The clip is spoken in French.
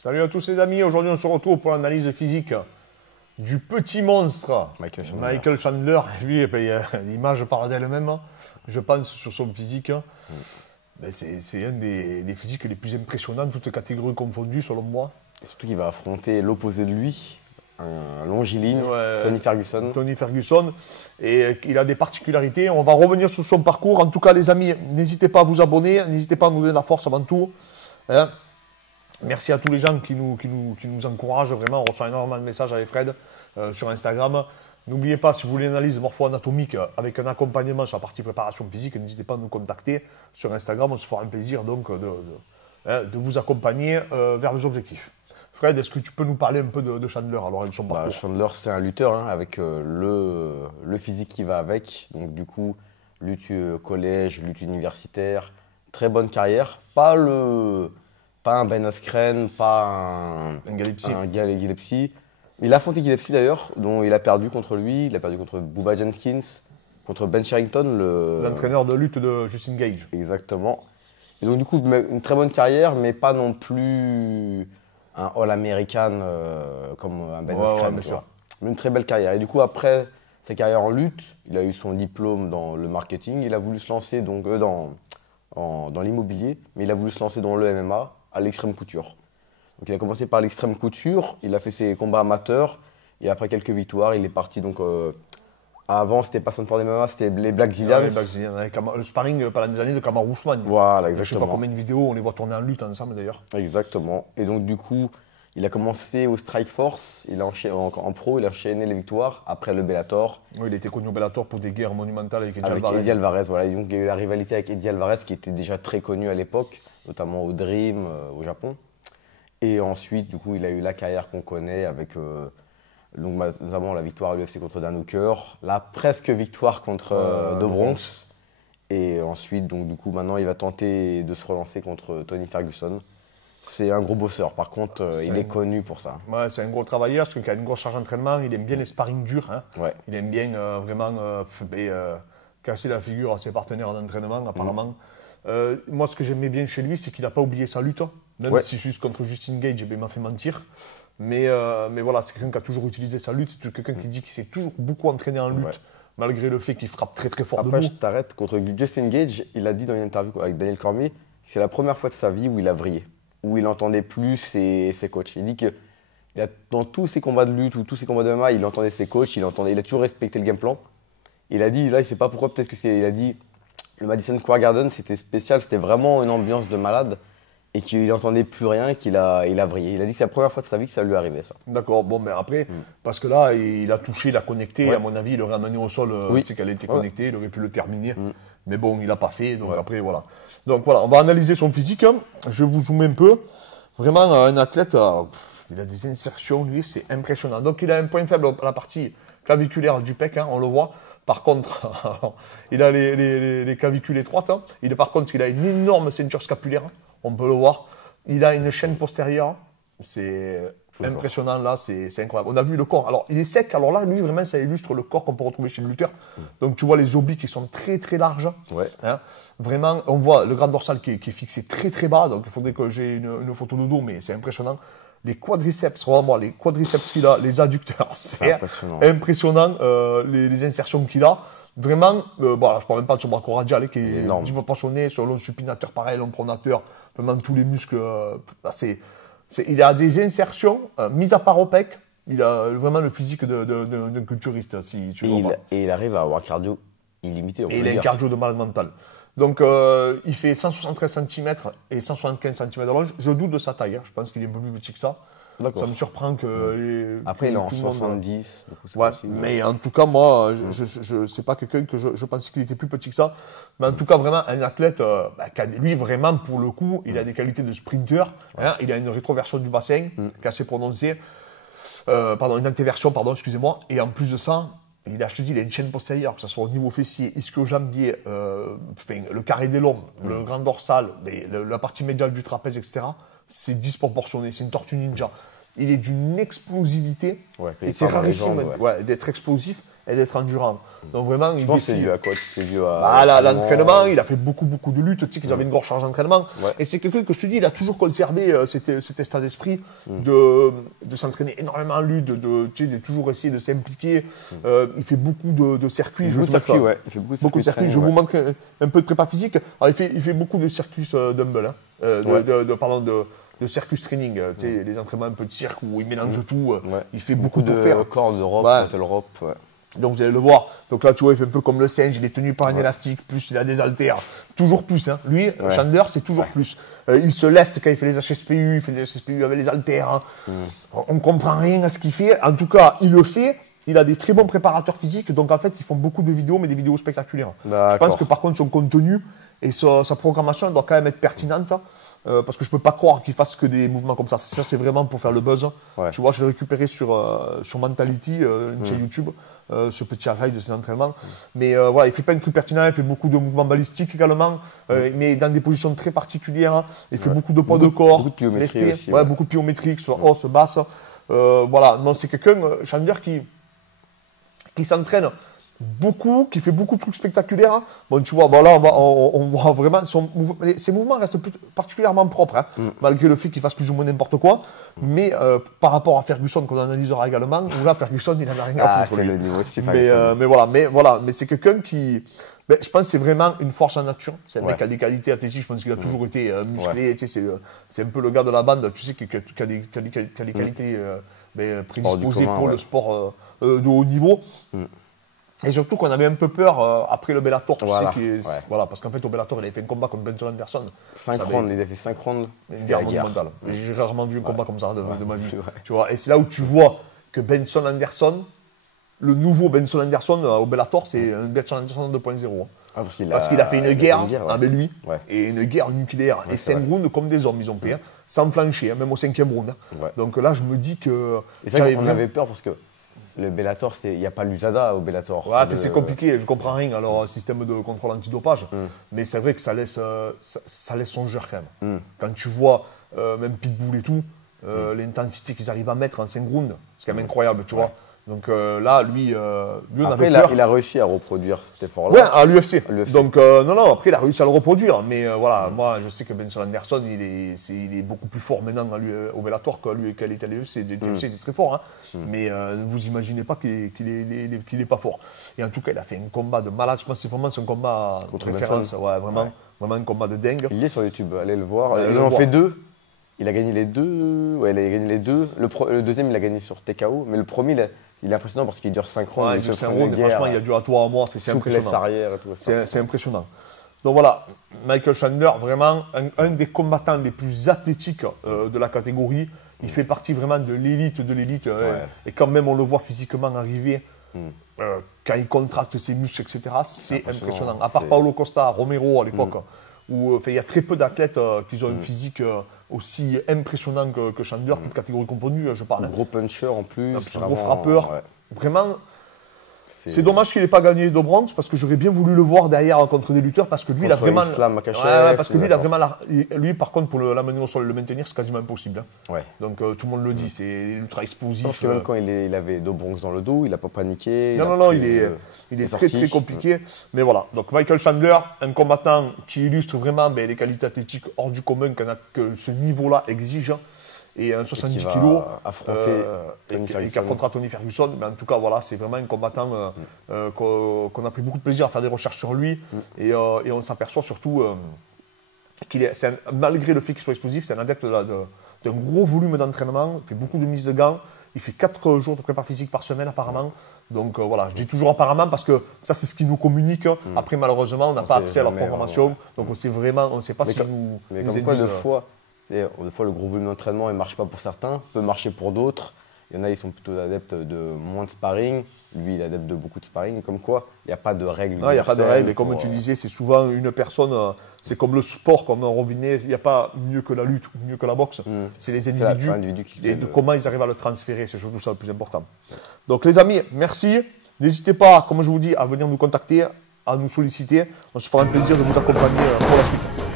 Salut à tous les amis, aujourd'hui on se retrouve pour l'analyse physique du petit monstre Michael Chandler. Lui, l'image parle d'elle-même, je pense, sur son physique. C'est un des physiques les plus impressionnants, toutes catégories confondues selon moi. Et surtout qu'il va affronter l'opposé de lui, un longiligne, Tony Ferguson. Tony Ferguson. Et il a des particularités. On va revenir sur son parcours. En tout cas, les amis, n'hésitez pas à vous abonner. N'hésitez pas à nous donner la force avant tout. Hein. Merci à tous les gens qui nous encouragent. Vraiment, on reçoit énormément de messages avec Fred sur Instagram. N'oubliez pas, si vous voulez une analyse morpho-anatomique avec un accompagnement sur la partie préparation physique, n'hésitez pas à nous contacter sur Instagram. On se fera un plaisir donc de vous accompagner vers les objectifs. Fred, est-ce que tu peux nous parler un peu de Chandler alors, son parcours? Chandler, c'est un lutteur avec le physique qui va avec. Donc du coup, lutte collège, lutte universitaire, très bonne carrière. Pas un Ben Askren, pas un Gillespie. Il a affronté Gillespie d'ailleurs, dont il a perdu contre lui. Il a perdu contre Bubba Jenkins, contre Ben Sherrington, l'entraîneur de lutte de Justin Gage. Exactement. Et donc du coup, une très bonne carrière, mais pas non plus un All-American comme un Ben Askren. Bien sûr. Mais une très belle carrière. Et du coup, après sa carrière en lutte, il a eu son diplôme dans le marketing. Il a voulu se lancer donc, dans l'immobilier, mais il a voulu se lancer dans le MMA à l'extrême couture. Donc il a commencé par l'extrême couture, il a fait ses combats amateurs, et après quelques victoires, il est parti donc... avant, c'était pas Sanford MMA, c'était les Black Zillions. Les Black Zillions, le sparring pendant des années de Kamaru Usman. Voilà, exactement. Je ne sais pas combien de vidéos, on les voit tourner en lutte ensemble d'ailleurs. Exactement. Et donc du coup, il a commencé au Strike Force, il a enchaîné en pro, il a enchaîné les victoires, après le Bellator. Oui, il était connu au Bellator pour des guerres monumentales avec Eddie Alvarez. Voilà. Et donc il y a eu la rivalité avec Eddie Alvarez qui était déjà très connu à l'époque, notamment au Dream, au Japon. Et ensuite, du coup, il a eu la carrière qu'on connaît avec notamment la victoire à l'UFC contre Dan Hooker, la presque victoire contre De Bronx. Et ensuite, donc, du coup, maintenant, il va tenter de se relancer contre Tony Ferguson. C'est un gros bosseur, par contre, il est connu pour ça. Ouais, c'est un gros travailleur, parce qu'il a une grosse charge d'entraînement, il aime bien les sparring durs. Hein. Ouais. Il aime bien vraiment casser la figure à ses partenaires d'entraînement, apparemment. Moi, ce que j'aimais bien chez lui, c'est qu'il n'a pas oublié sa lutte. Même si juste contre Justin Gage, il m'a fait mentir. Mais voilà, c'est quelqu'un qui a toujours utilisé sa lutte. C'est quelqu'un qui dit qu'il s'est toujours beaucoup entraîné en lutte, malgré le fait qu'il frappe très très fort. Après, je t'arrête. Contre Justin Gage, il a dit dans une interview avec Daniel Cormier que c'est la première fois de sa vie où il a vrillé, où il n'entendait plus ses coachs. Il dit que dans tous ses combats de lutte ou tous ses combats de MMA, il entendait ses coachs, il a toujours respecté le game plan. Il a dit, là, il ne sait pas pourquoi, peut-être que c'est. Il a dit, le Madison Square Garden, c'était spécial, c'était vraiment une ambiance de malade. Et qu'il n'entendait plus rien, qu'il a vrillé. Il a dit que c'est la première fois de sa vie que ça lui arrivait, ça. D'accord, bon, mais après, parce que là, il a touché, il a connecté, à mon avis, il aurait amené au sol, tu sais qu'elle était connectée, il aurait pu le terminer. Mais bon, il n'a pas fait, donc après, voilà. Donc voilà, on va analyser son physique. Hein. Je vais vous zoomer un peu. Vraiment, un athlète, il a des insertions, lui, c'est impressionnant. Donc il a un point faible à la partie claviculaire du pec, hein, on le voit. Par contre, il a les clavicules étroites. Hein. Par contre, il a une énorme ceinture scapulaire. On peut le voir. Il a une chaîne postérieure. C'est impressionnant là, c'est incroyable. On a vu le corps. Alors, il est sec. Alors là, lui, vraiment, ça illustre le corps qu'on peut retrouver chez le lutteur. Donc, tu vois les obliques qui sont très, très larges. Ouais. Hein. Vraiment, on voit le grand dorsal qui est fixé très, très bas. Donc, il faudrait que j'ai une photo de dos, mais c'est impressionnant. Les quadriceps, vraiment, les quadriceps qu'il a, les adducteurs, c'est impressionnant. Les insertions qu'il a. Vraiment, je ne parle même pas de son bras radial qui est un petit peu pensionné, sur long supinateur, pareil, long pronateur, vraiment tous les muscles. Il a des insertions, mis à part au pec, il a vraiment le physique d'un culturiste, si tu veux. Et il arrive à avoir un cardio illimité. Et il a un cardio de malade mental. Donc, il fait 173 cm et 175 cm de longe. Je doute de sa taille, hein. Je pense qu'il est un peu plus petit que ça. Ça me surprend que... Après, il est en 70. Ouais, mais en tout cas, moi, c'est pas quelqu'un que je pensais qu'il était plus petit que ça. Mais en tout cas, vraiment, un athlète, lui, vraiment, pour le coup, il a des qualités de sprinter. Hein, il a une rétroversion du bassin qui est assez prononcée. Une antéversion, excusez-moi. Et en plus de ça, il a une chaîne postérieure, que ce soit au niveau fessier, ischio-jambier, le carré des lombes, le grand dorsal, la partie médiale du trapèze, etc. C'est disproportionné, c'est une tortue ninja. il est d'une explosivité. Ouais, et c'est rarissime d'être explosif et d'être endurant. Donc vraiment, je pense que c'est dû à quoi? C'est dû à l'entraînement. Il a fait beaucoup de luttes. Tu sais qu'ils avaient une grosse charge d'entraînement. Et c'est quelqu'un que je te dis, il a toujours conservé cet état d'esprit de s'entraîner énormément en lutte, de toujours essayer de s'impliquer. Il fait beaucoup de circuits. Beaucoup de circuits, ouais. Il fait beaucoup de circuits. Je vous montre un peu de prépa physique. Alors, il fait beaucoup de circuits dumbbell, de circus training, tu sais, les entraînements un peu de cirque où il mélange tout. Il fait beaucoup de cordes, de rope, battle rope. Donc vous allez le voir. Donc là, tu vois, il fait un peu comme le singe, il est tenu par un élastique, plus il a des haltères. Toujours plus. Hein. Lui, Chandler, c'est toujours plus. Il se leste quand il fait les HSPU, il fait des HSPU avec les haltères. Hein. On ne comprend rien à ce qu'il fait. En tout cas, il le fait. Il a des très bons préparateurs physiques. Donc en fait, ils font beaucoup de vidéos, mais des vidéos spectaculaires. Je pense que par contre, son contenu et sa programmation doit quand même être pertinente. Parce que je ne peux pas croire qu'il fasse que des mouvements comme ça. Ça, c'est vraiment pour faire le buzz. Tu vois, je l'ai récupéré sur Mentality, une chaîne YouTube, ce petit archive de ses entraînements. Mais voilà, il ne fait pas un truc pertinent, il fait beaucoup de mouvements balistiques également, mais dans des positions très particulières. Il fait beaucoup de poids de corps, beaucoup de pliométrie aussi, beaucoup de pliométrie, que ce soit hausse, basse. Voilà, non, c'est quelqu'un, Chandler, qui s'entraîne beaucoup, qui fait beaucoup de trucs spectaculaires. Bon, tu vois, bon, là, on voit vraiment ses mouvements restent particulièrement propres, hein, malgré le fait qu'il fasse plus ou moins n'importe quoi. Mais par rapport à Ferguson, qu'on analysera également, où là, Ferguson, il n'en a rien à foutre. C'est le niveau aussi, mais c'est quelqu'un qui. Je pense que c'est vraiment une force en nature. C'est un mec qui a des qualités athlétiques. Je pense qu'il a toujours été musclé. Tu sais, c'est un peu le gars de la bande, tu sais, qui a des qualités prédisposées pour le sport de haut niveau. Et surtout qu'on avait un peu peur après le Bellator, tu sais, parce qu'en fait au Bellator il avait fait un combat contre Benson Anderson. 5 rounds, il a fait 5 rounds. Une guerre monumentale. J'ai rarement vu un combat comme ça de ma vie. Tu vois, et c'est là où tu vois que Benson Anderson, le nouveau Benson Anderson au Bellator, c'est un Benson Anderson 2.0. Parce qu'il a fait une guerre avec lui, et une guerre nucléaire. Et 5 rounds comme des hommes, ils ont fait, sans flancher, même au 5e round. Donc là, je me dis que. Et ça, on avait peur parce que. Le Bellator, il n'y a pas l'USADA au Bellator. C'est compliqué, je comprends rien à leur système de contrôle antidopage. Mais c'est vrai que ça laisse songeur quand même. Quand tu vois, même Pitbull et tout, l'intensité qu'ils arrivent à mettre en 5 rounds, c'est quand même incroyable, tu vois. Donc là, lui on après, avait peur. Il a réussi à reproduire cet effort-là. Ouais, à l'UFC. Donc non, après il a réussi à le reproduire. Mais voilà, moi je sais que Benson Anderson, il est beaucoup plus fort maintenant au Bellator qu'elle était à l'UFC. L'UFC était très fort, hein. Mais vous imaginez pas qu'il est pas fort. Et en tout cas, il a fait un combat de malade. Je pense que c'est vraiment son combat de référence. Vraiment un combat de dingue. Il est sur YouTube, allez le voir. Il en fait 2. Il a gagné les 2. Ouais, il a gagné les deux. Le deuxième, il a gagné sur TKO. Mais le premier, il est impressionnant parce qu'il dure 5 rounds. Il dure 5 rounds, franchement, il a duré à toi à moi. C'est impressionnant. Arrière et tout. C'est impressionnant. Donc voilà, Michael Chandler, vraiment un des combattants les plus athlétiques de la catégorie. Il fait partie vraiment de l'élite de l'élite. Et quand même, on le voit physiquement arriver. Quand il contracte ses muscles, etc., c'est impressionnant. À part Paulo Costa, Romero à l'époque, où il y a très peu d'athlètes qui ont une physique aussi impressionnante que Chandler, toute catégorie confondue, je parle. Un gros puncher en plus. Un gros frappeur. Vraiment. C'est dommage qu'il n'ait pas gagné de bronze parce que j'aurais bien voulu le voir derrière contre des lutteurs parce que lui, il a vraiment. Parce que lui, il a vraiment. Lui, par contre, pour l'amener au sol et le maintenir, c'est quasiment impossible. Hein. Donc tout le monde le dit, c'est ultra explosif. Parce que même quand il avait 2 bronzes dans le dos, il n'a pas paniqué. Non, il est très compliqué. Mais voilà. Donc Michael Chandler, un combattant qui illustre vraiment les qualités athlétiques hors du commun que ce niveau-là exige. Et un 70 kg qui affrontera Tony Ferguson. Mais en tout cas, voilà, c'est vraiment un combattant qu'on a pris beaucoup de plaisir à faire des recherches sur lui. Et on s'aperçoit surtout malgré le fait qu'il soit explosif, c'est un adepte d'un gros volume d'entraînement. Il fait beaucoup de mises de gants. Il fait 4 jours de prépa physique par semaine apparemment. Donc voilà, je dis toujours apparemment parce que ça c'est ce qui nous communique. Après malheureusement, on n'a pas accès à leur programmation. Donc on ne sait pas si nous des fois, le gros volume d'entraînement ne marche pas pour certains, peut marcher pour d'autres. Il y en a, ils sont plutôt adeptes de moins de sparring. Lui, il est adepte de beaucoup de sparring. Comme quoi, il n'y a pas de règles. Non, il n'y a pas de règles. Et comme tu disais, c'est souvent une personne, c'est comme le sport, comme un robinet. Il n'y a pas mieux que la lutte ou mieux que la boxe. C'est les individus et de comment ils arrivent à le transférer. C'est surtout ça le plus important. Donc les amis, merci. N'hésitez pas, comme je vous dis, à venir nous contacter, à nous solliciter. On se fera un plaisir de vous accompagner pour la suite.